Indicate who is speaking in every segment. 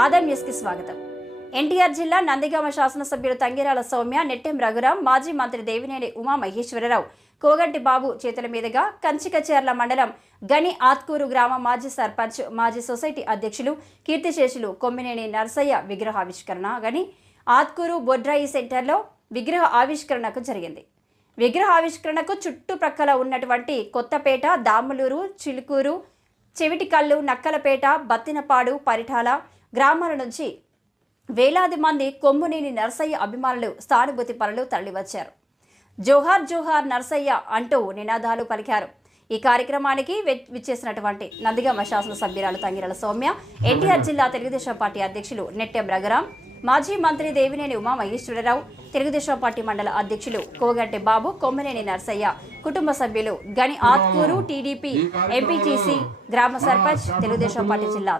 Speaker 1: ఆదాం న్యూస్కి స్వాగతం. ఎన్టీఆర్ జిల్లా నందిగామ శాసనసభ్యులు తంగిరాల సౌమ్య నెట్టెం రఘురాం మాజీ మంత్రి దేవినేని ఉమా మహేశ్వరరావు కోగంటి బాబు చేతుల మీదుగా కంచికచేర్ల మండలం గని ఆత్కూరు గ్రామ మాజీ సర్పంచ్ మాజీ సొసైటీ అధ్యక్షులు కీర్తిశేషులు కొమ్మినేని నర్సయ్య విగ్రహావిష్కరణ గని ఆత్కూరు బొడ్రాయి సెంటర్లో విగ్రహ ఆవిష్కరణకు జరిగింది. విగ్రహ ఆవిష్కరణకు చుట్టుప్రక్కల ఉన్నటువంటి కొత్తపేట దాములూరు చిలుకూరు చెవిటికల్లు నక్కలపేట బత్తినపాడు పరిఠాల గ్రామాల నుంచి వేలాది మంది కొమ్మునేని నర్సయ్య అభిమానులు సానుభూతి పనులు తరలివచ్చారు. జోహార్ జోహార్ నర్సయ్య అంటూ నినాదాలు పలికారు. ఈ కార్యక్రమానికి విచ్చేసినటువంటి నందిగామ శాసనసభ్యురాలు తంగిరల సౌమ్య ఎన్టీఆర్ జిల్లా తెలుగుదేశం పార్టీ అధ్యక్షులు నెట్టెం రఘురాం మాజీ మంత్రి దేవినేని ఉమా మహేశ్వరరావు తెలుగుదేశం పార్టీ మండల అధ్యక్షులు కోగంటి బాబు కొమ్మనేని నర్సయ్య కుటుంబ సభ్యులు గని ఆత్కూరు టీడీపీ ఎంపీటీసీ గ్రామ సర్పంచ్ తెలుగుదేశం పార్టీ జిల్లా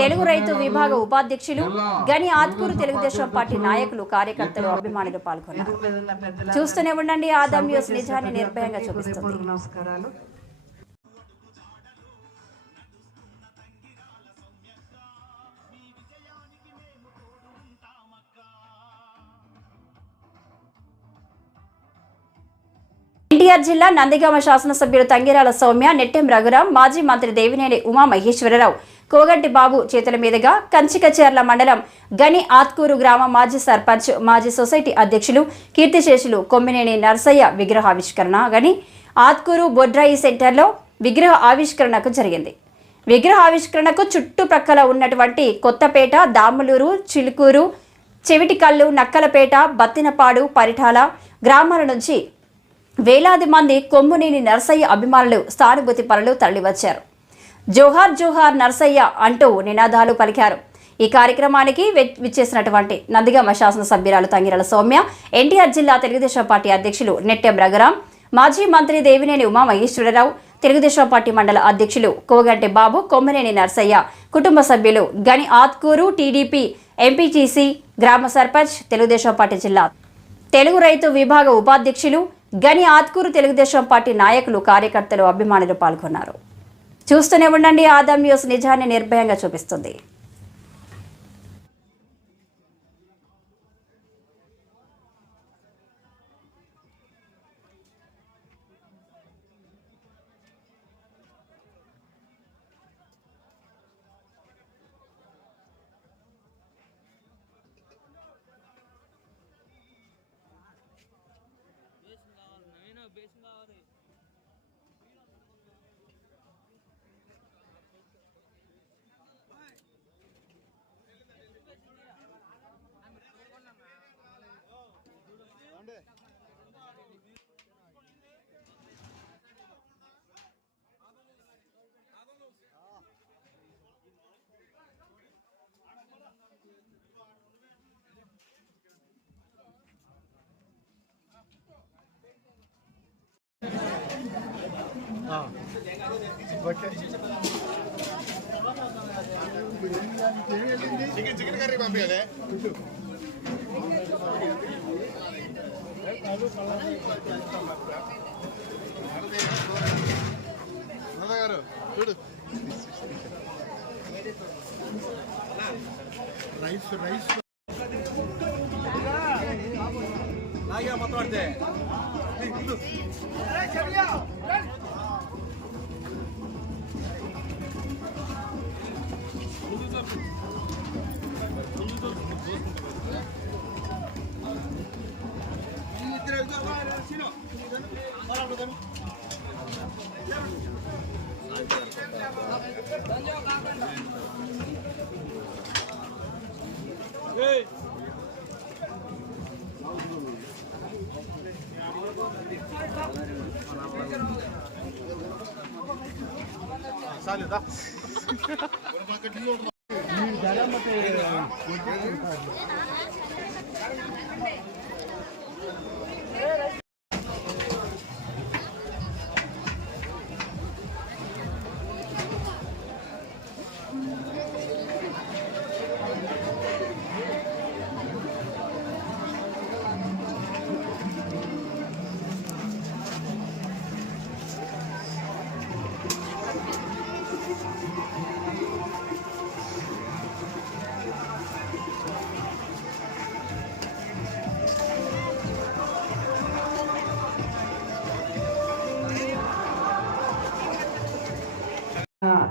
Speaker 1: తెలుగు రైతు విభాగ ఉపాధ్యక్షులు గని ఆత్కూరు తెలుగుదేశం పార్టీ నాయకులు కార్యకర్తలు అభిమానులు పాల్గొన్నారు. చూస్తూనే ఉండండి ఆదం న్యూస్ నిజాన్ని నిర్భయంగా చూపిస్తుంది.
Speaker 2: నమస్కారాలు
Speaker 1: ఎన్టీఆర్ జిల్లా నందిగామ శాసనసభ్యులు తంగిరాల సౌమ్య నెట్టెం రఘురాం మాజీ మంత్రి దేవినేని ఉమా మహేశ్వరరావు కోగంటి బాబు చేతుల మీదుగా కంచికచేర్ల మండలం గని ఆత్కూరు గ్రామ మాజీ సర్పంచ్ మాజీ సొసైటీ అధ్యక్షులు కీర్తిశేషులు కొమ్మినేని నర్సయ్య విగ్రహావిష్కరణ గని ఆత్కూరు బొడ్రాయి సెంటర్లో విగ్రహ ఆవిష్కరణకు జరిగింది. విగ్రహ ఆవిష్కరణకు చుట్టుప్రక్కల ఉన్నటువంటి కొత్తపేట దాములూరు చిలుకూరు చెవిటికల్లు నక్కలపేట బత్తినపాడు పరిఠాల గ్రామాల నుంచి వేలాది మంది కొమ్మునేని నర్సయ్య అభిమానులు సానుభూతి పనులు తరలివచ్చారు. జోహార్ జోహార్ నర్సయ్య అంటూ నినాదాలు పలికారు. ఈ కార్యక్రమానికి విచ్చేసినటువంటి నందిగామ శాసనసభ్యురాలు తంగిరల సౌమ్య ఎన్టీఆర్ జిల్లా తెలుగుదేశం పార్టీ అధ్యక్షులు నెట్టెం రఘురాం మాజీ మంత్రి దేవినేని ఉమా మహేశ్వరరావు తెలుగుదేశం పార్టీ మండల అధ్యక్షులు కోగంటి బాబు కొమ్మినేని నర్సయ్య కుటుంబ సభ్యులు గని ఆత్కూరు టీడీపీ ఎంపీటీసీ గ్రామ సర్పంచ్ తెలుగుదేశం పార్టీ జిల్లా తెలుగు రైతు విభాగ ఉపాధ్యక్షులు గని ఆత్కూరు తెలుగుదేశం పార్టీ నాయకులు కార్యకర్తలు అభిమానులు పాల్గొన్నారు. చూస్తూనే ఉండండి. ఆదాం న్యూస్ నిజాన్ని నిర్భయంగా చూపిస్తుంది.
Speaker 3: చికెన్ చికెన్ కర్రీ పంపించాలి గారు చూడు రైస్ రైస్. Sale, da.
Speaker 2: मध्ये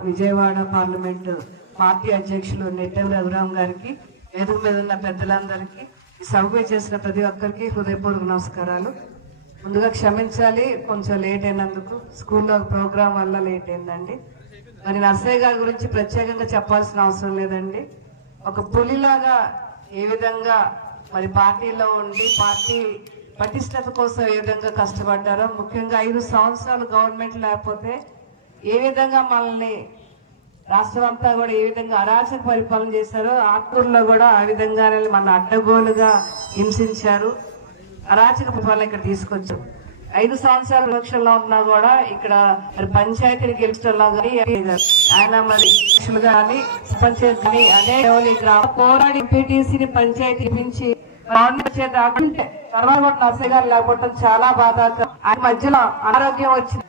Speaker 2: విజయవాడ పార్లమెంటు పార్టీ అధ్యక్షులు నెట్టెం రఘురామ్ గారికి వేదిక మీద ఉన్న పెద్దలందరికీ ఈ సభకు చేసిన ప్రతి ఒక్కరికి హృదయపూర్వక నమస్కారాలు. ముందుగా క్షమించాలి కొంచెం లేట్ అయినందుకు. స్కూల్లో ప్రోగ్రాం వల్ల లేట్ అయిందండి. మరి నర్సయ్య గారి గురించి ప్రత్యేకంగా చెప్పాల్సిన అవసరం లేదండి. ఒక పులిలాగా ఏ విధంగా మరి పార్టీలో ఉండి పార్టీ పటిష్టత కోసం ఏ విధంగా కష్టపడ్డారో ముఖ్యంగా ఐదు సంవత్సరాలు గవర్నమెంట్ లేకపోతే ఏ విధంగా మనల్ని రాష్ట్రం అంతా కూడా ఏ విధంగా అరాచక పరిపాలన చేశారో ఆత్మూరులో కూడా ఆ విధంగానే మన అడ్డగోలుగా హింసించారు. అరాచక పరిపాలన ఇక్కడ తీసుకొచ్చారు ఐదు సంవత్సరాల విపక్షంలో ఉన్నా కూడా ఇక్కడ మరి పంచాయతీని గెలిచడంలో కానీ ఆయన మరి కానీ సర్పంచ్ కానీ అదే పోరాడి ఎంపీటీసీని పంచాయతీ పిలిపించి చేత తర్వాత కూడా నర్సయ్య గారు లేకపోవడం చాలా బాధాకరం. ఆయన మధ్యలో అనారోగ్యం వచ్చింది.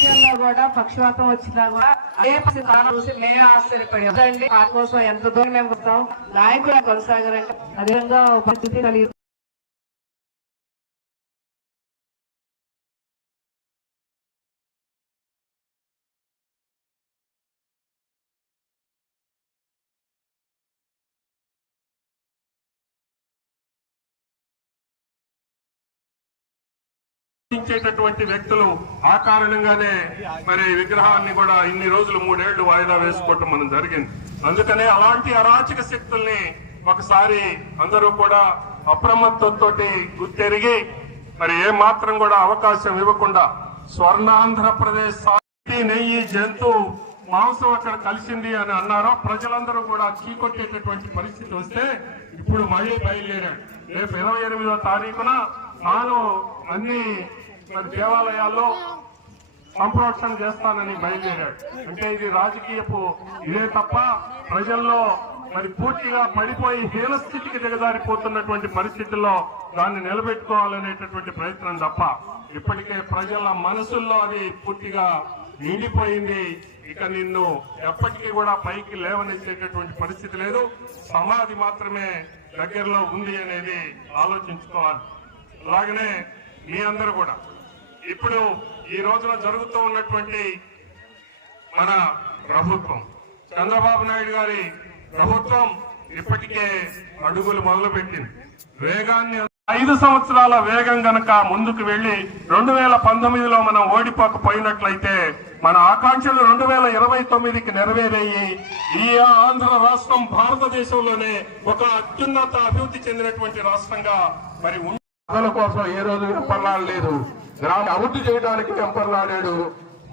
Speaker 2: ఆరోగ్యంలో కూడా పక్షవాతం వచ్చినా కూడా అదే కారణం చూసి మేమే ఆశ్చర్యపడి. అదండి కోసం ఎంత దూరం మేము వస్తాం నాయకుడు కొనసాగారంటే అదేవిధంగా ఒక పరిస్థితి కలిగి
Speaker 4: ఇచ్చేటటువంటి వ్యక్తులు ఆ కారణంగానే మరి విగ్రహాన్ని కూడా ఇన్ని రోజులు మూడేళ్ళు వాయిదా వేసుకోవటం మనం జరిగింది. అందుకనే అలాంటి అరాచక శక్తుల్ని ఒకసారి అందరూ కూడా అప్రమత్తంతో గుర్తెరిగి మరి ఏ మాత్రం కూడా అవకాశం ఇవ్వకుండా స్వర్ణాంధ్రప్రదేశ్ సాటి నెయ్యి జంతు మాంసం అక్కడ కలిసింది అని అన్నారో ప్రజలందరూ కూడా చీకొట్టేటటువంటి పరిస్థితి వస్తే ఇప్పుడు మళ్ళీ బయలుదేరాడు రేపు ఇరవై ఎనిమిదో తారీఖున తాను అన్ని మరి దేవాలయాల్లో సంప్రోక్షణ చేస్తానని బయలుదేరాడు. అంటే ఇది రాజకీయపు ఇదే తప్ప ప్రజల్లో మరి పూర్తిగా పడిపోయి హీనస్థితికి దిగజారిపోతున్నటువంటి పరిస్థితుల్లో దాన్ని నిలబెట్టుకోవాలనేటటువంటి ప్రయత్నం తప్ప ఇప్పటికే ప్రజల మనసుల్లో అది పూర్తిగా నిండిపోయింది. ఇక నిన్ను ఎప్పటికీ కూడా పైకి లేవనిచ్చేటటువంటి పరిస్థితి లేదు. సమాధి మాత్రమే దగ్గరలో ఉంది అనేది ఆలోచించుకోవాలి. అలాగనే మీ అందరూ కూడా. ఇప్పుడు ఈ రోజున జరుగుతూ ఉన్నటువంటి మన ప్రభుత్వం. చంద్రబాబు నాయుడు గారి ప్రభుత్వం ఇప్పటికే అడుగులు మొదలుపెట్టింది. వేగాన్ని ఐదు సంవత్సరాల వేగం గనక ముందుకు వెళ్ళి రెండు వేల పంతొమ్మిదిలో మనం ఓడిపోకపోయినట్లయితే మన ఆకాంక్షలు రెండు వేల ఇరవై తొమ్మిదికి నెరవేరయ్యి ఈ ఆంధ్ర రాష్ట్రం భారతదేశంలోనే ఒక అత్యున్నత అభివృద్ధి చెందినటువంటి రాష్ట్రంగా మరి
Speaker 5: ప్రజల కోసం ఏ రోజు వెంపర్లాడలేదు గ్రామ అభివృద్ధి చేయడానికి వెంపర్లాడాడు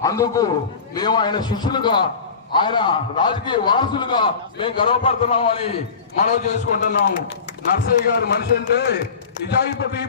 Speaker 5: అందుకు మేము ఆయన శిష్యులుగా ఆయన రాజకీయ వారసులుగా మేము గర్వపడుతున్నామని మనం చేసుకుంటున్నాము నర్సయ్య గారి మనిషి అంటే నిజాయిపతి